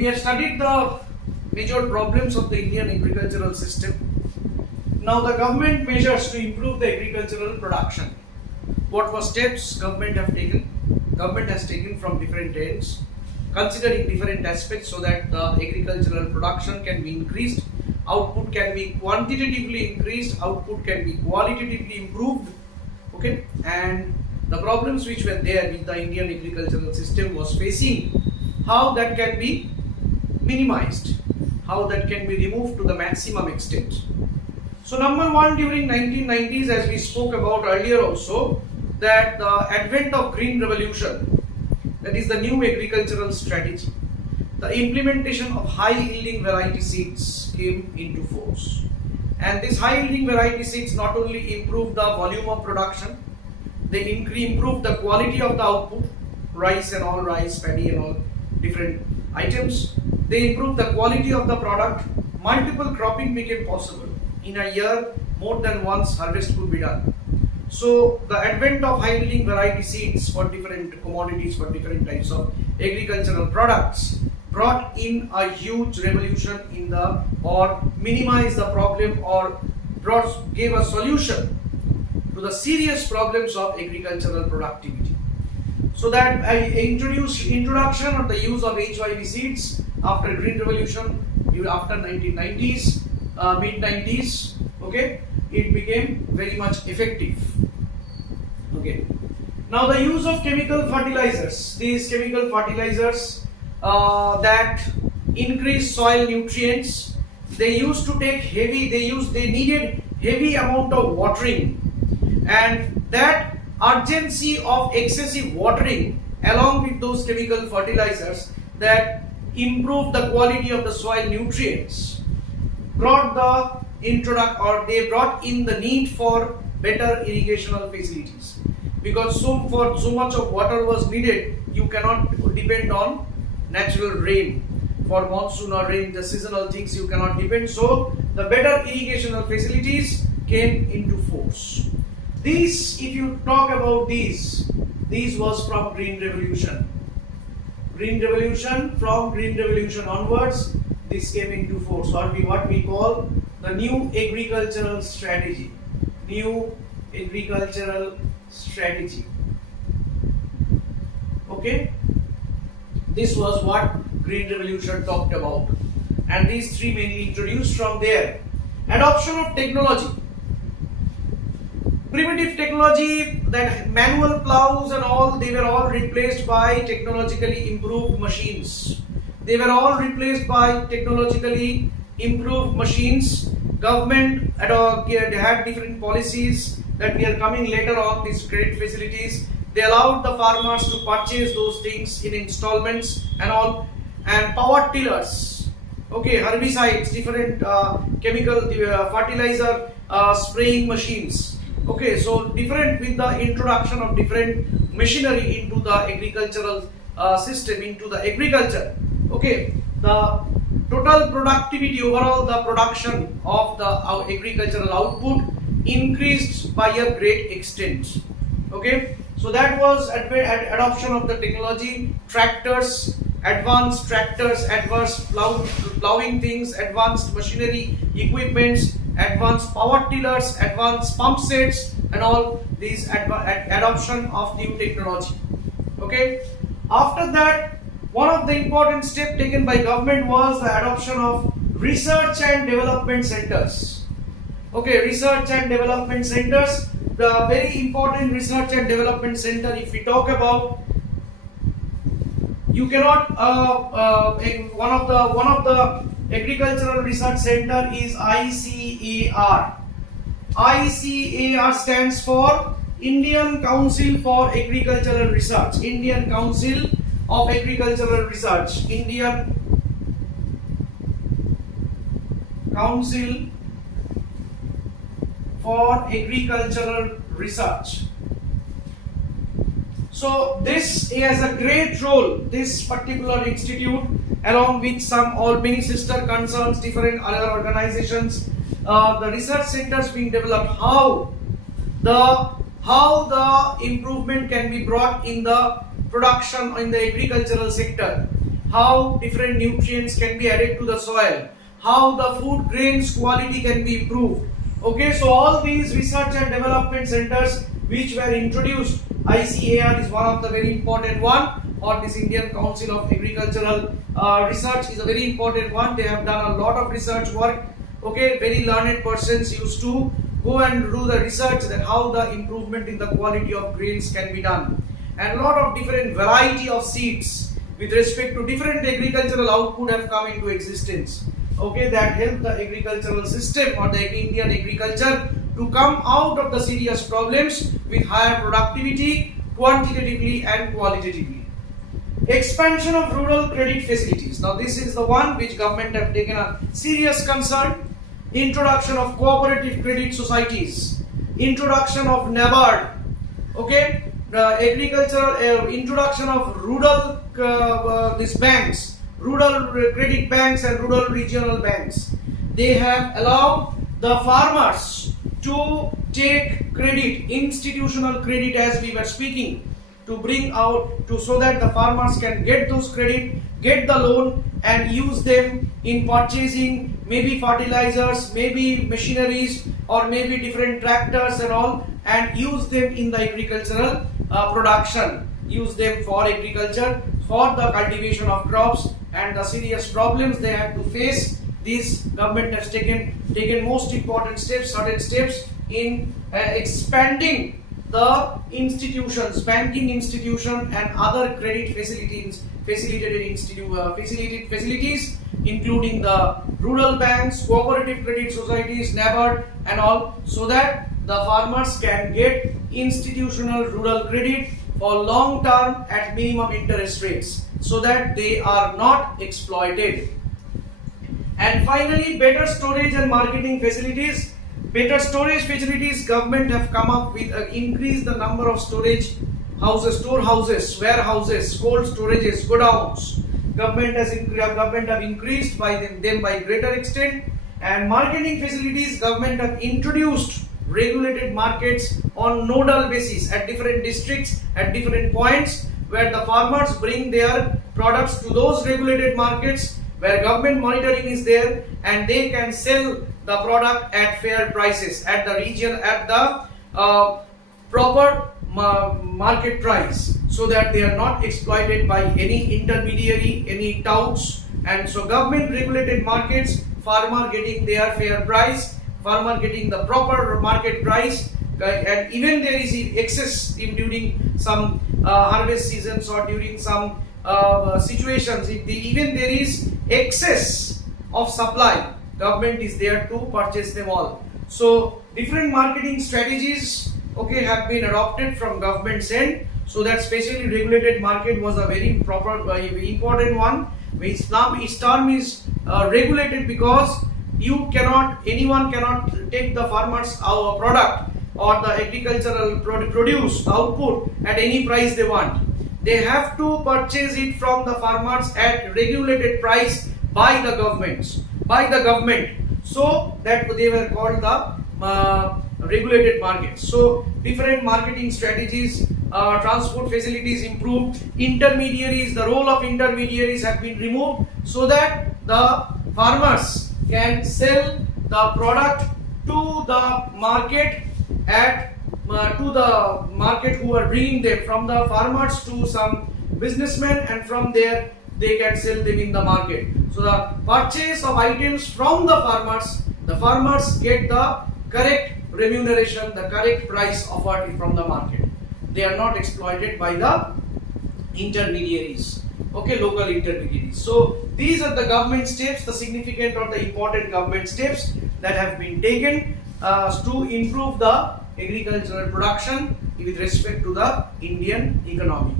We have studied the major problems of the Indian agricultural system. Now the government measures to improve the agricultural production. What were steps government have taken? Government has taken from different ends, considering different aspects so that the agricultural production can be increased, output can be quantitatively increased, output can be qualitatively improved. Okay, and the problems which were there with the Indian agricultural system was facing, how that can be minimized, how that can be removed to the maximum extent. So number one, during 1990s, as we spoke about earlier also, that the advent of green revolution, that is the new agricultural strategy, the implementation of high yielding variety seeds came into force. And these high yielding variety seeds not only improved the volume of production, they improved the quality of the output, rice and all, rice, paddy and all different items. They improved the quality of the product. Multiple cropping became possible. In a year, more than once harvest could be done. So the advent of high yielding variety seeds for different commodities, for different types of agricultural products, brought in a huge revolution in the, or minimized the problem, or gave a solution to the serious problems of agricultural productivity. So that introduction of the use of HYV seeds after Green Revolution, after 1990s, mid-90s, okay, it became very much effective. Okay. Now the use of chemical fertilizers. These chemical fertilizers that increase soil nutrients. They used to take heavy. They needed heavy amount of watering, and that urgency of excessive watering, along with those chemical fertilizers that improve the quality of the soil nutrients, brought they brought in the need for better irrigational facilities, because so much of water was needed. You cannot depend on natural rain for monsoon or rain, the seasonal things you cannot depend. So the better irrigational facilities came into force. These, if you talk about these was from Green Revolution. From Green Revolution onwards, this came into force, or what we call the new agricultural strategy. New agricultural strategy. Okay, this was what Green Revolution talked about, and these three mainly introduced from there. Adoption of technology. Primitive technology, that manual plows and all, they were all replaced by technologically improved machines. They were all replaced by technologically improved machines. Government had different policies that we are coming later on, these credit facilities. They allowed the farmers to purchase those things in installments and all. And power tillers, okay, herbicides, different chemical fertilizer spraying machines. Okay, so different with the introduction of different machinery into the agricultural system, into the agriculture. Okay, the total productivity, overall the production of the agricultural output increased by a great extent. Okay, so that was adoption of the technology. Tractors, advanced plowing things, advanced machinery equipments, advanced power tillers, advanced pump sets, and all these adoption of new technology. Okay, after that, one of the important steps taken by government was the adoption of research and development centers. Okay, research and development centers. The very important research and development center, if we talk about, you cannot one of the agricultural research center is ICAR. ICAR stands for Indian Council for Agricultural Research. Indian Council of Agricultural Research. Indian Council for Agricultural Research. So this has a great role, this particular institute, along with many sister concerns, different other organizations, the research centers being developed, how the improvement can be brought in the production in the agricultural sector, how different nutrients can be added to the soil, how the food grains quality can be improved. Okay, so all these research and development centers which were introduced, ICAR is one of the very important one, or this Indian Council of Agricultural Research is a very important one. They have done a lot of research work. Okay, very learned persons used to go and do the research that how the improvement in the quality of grains can be done, and a lot of different variety of seeds with respect to different agricultural output have come into existence. Okay, that help the agricultural system or the Indian agriculture to come out of the serious problems with higher productivity, quantitatively and qualitatively. Expansion of rural credit facilities. Now this is the one which government have taken a serious concern. Introduction of cooperative credit societies, introduction of NABARD, okay, agricultural introduction of rural these banks, rural credit banks and rural regional banks. They have allowed the farmers to take credit, institutional credit as we were speaking, to bring out so that the farmers can get those credit, get the loan and use them in purchasing maybe fertilizers, maybe machineries, or maybe different tractors and all, and use them in the agricultural production, use them for agriculture, for the cultivation of crops, and the serious problems they have to face. This government has taken most important steps, certain steps in expanding the institutions, banking institution and other credit facilities, facilitated facilities, including the rural banks, cooperative credit societies, NABARD and all, so that the farmers can get institutional rural credit for long term at minimum interest rates, so that they are not exploited. And finally, better storage and marketing facilities. Better storage facilities, government have come up with increase the number of storage houses, storehouses, warehouses, cold storages, godowns. Government have increased by them by greater extent. And marketing facilities, government have introduced regulated markets on nodal basis at different districts, at different points, where the farmers bring their products to those regulated markets where government monitoring is there, and they can sell the product at fair prices, at the region, at the proper market price, so that they are not exploited by any intermediary, any touts. And so government regulated markets, farmer getting their fair price, farmer getting the proper market price, and even there is excess during some harvest seasons or during some situations, even there is excess of supply, government is there to purchase them all. So different marketing strategies, okay, have been adopted from government's end, so that specially regulated market was a very proper, important one. Its term is regulated because anyone cannot take the farmers our product or the agricultural produce output at any price they want. They have to purchase it from the farmers at regulated price by the government. So that they were called the regulated markets. So different marketing strategies, transport facilities improved, intermediaries, the role of intermediaries have been removed, so that the farmers can sell the product to the market to the market who are bringing them, from the farmers to some businessmen, and from there they can sell them in the market. So the purchase of items from the farmers get the correct remuneration, the correct price offered from the market. They are not exploited by the intermediaries, okay, local intermediaries. So these are the government steps, the significant or the important government steps that have been taken to improve the agricultural production with respect to the Indian economy.